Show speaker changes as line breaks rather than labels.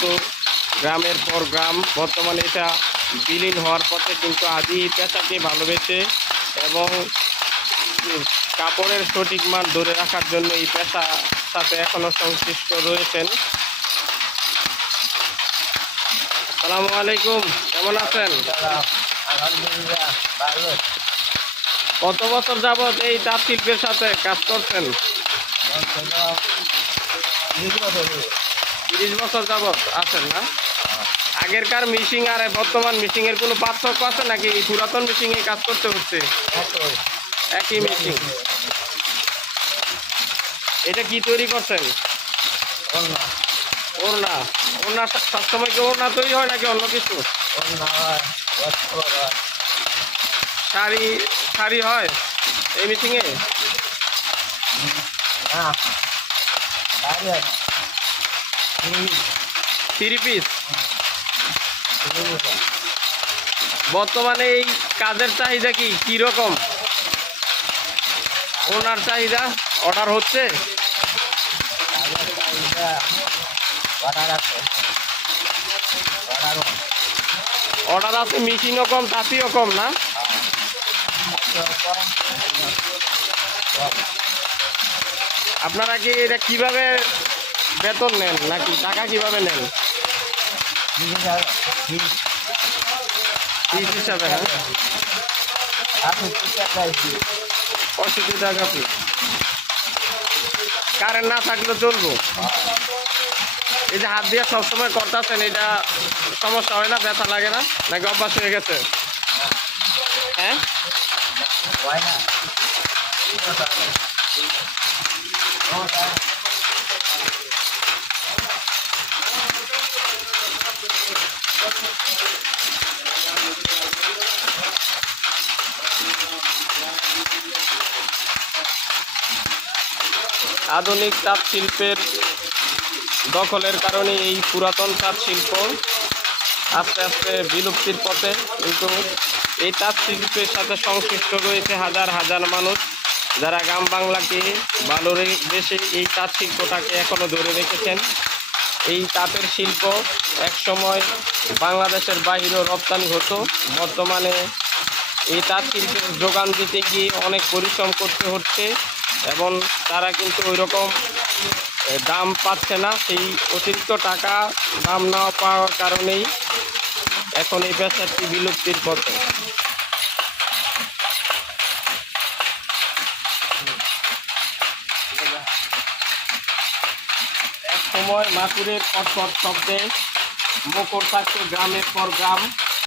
কিন্তু গ্রামের পর গ্রাম, বর্তমানে এটা বিলীন হওয়ার পথে কিন্তু আদি এই পেশাকে ভালোবেসে এবং কাপড়ের সঠিক মান ধরে রাখার জন্য এই পেশার সাথে এখনও সংশ্লিষ্ট রয়েছেন। আসসালামু আলাইকুম, কেমন আছেন? কত বছর যাবত এই তাঁত শিল্পের সাথে কাজ করছেন? তিরিশ বছর যাবত আছেন না? আগেরকার মিশিং আর বর্তমান মিশিং এর কোনো পার্থক্য আছে নাকি পুরাতন মিশিং এ কাজ করতে হচ্ছে? একই মিশিং এটা কি তৈরি করছেন? ওড়না। ওড়না সব- সবসময় কি ওড়না তৈরি হয় নাকি অন্য কিছু? শাড়ি শাড়ি হয় এই এ? থ্রি পিস বর্তমানে এই কাজের চাহিদা কি? কি রকম? ওনার চাহিদা? অর্ডার হচ্ছে? অর্ডার আছে মেশিনও কম, তাঁতিও কম, না? আপনারা কি এটা কীভাবে বেতন নেন নাকি টাকা কীভাবে নেন? হিসাবে হ্যাঁ? টাকা পিস কারেন্ট না থাকলে চলবো। এই যে হাত দিয়ে সবসময় করতেছেন এটা সমস্যা হয় না ব্যথা লাগে না? নাকি অভ্যাস হয়ে গেছে? হ্যাঁ? আধুনিক তাঁত শিল্পের দখলের কারণে এই পুরাতন তাঁত শিল্প আস্তে আস্তে বিলুপ্তির পথে, কিন্তু এই তাঁত শিল্পের সাথে সংশ্লিষ্ট রয়েছে হাজার হাজার মানুষ যারা গ্রাম বাংলাকে ভালো দেশে এই তাঁত শিল্পটাকে এখনও ধরে রেখেছেন। এই তাঁতের শিল্প এক সময় বাংলাদেশের বাইরেও রপ্তানি হতো। বর্তমানে এই তাঁত শিল্পের যোগান দিতে গিয়ে অনেক পরিশ্রম করতে হচ্ছে এবং তারা কিন্তু ওই রকম দাম পাচ্ছে না। সেই অতিরিক্ত টাকা দাম না পাওয়ার কারণেই এখন এই পেশাটি বিলুপ্তির পথে। সময় মাকুরের কটকট শব্দে মকর থাকতো গ্রামের পর গ্রাম।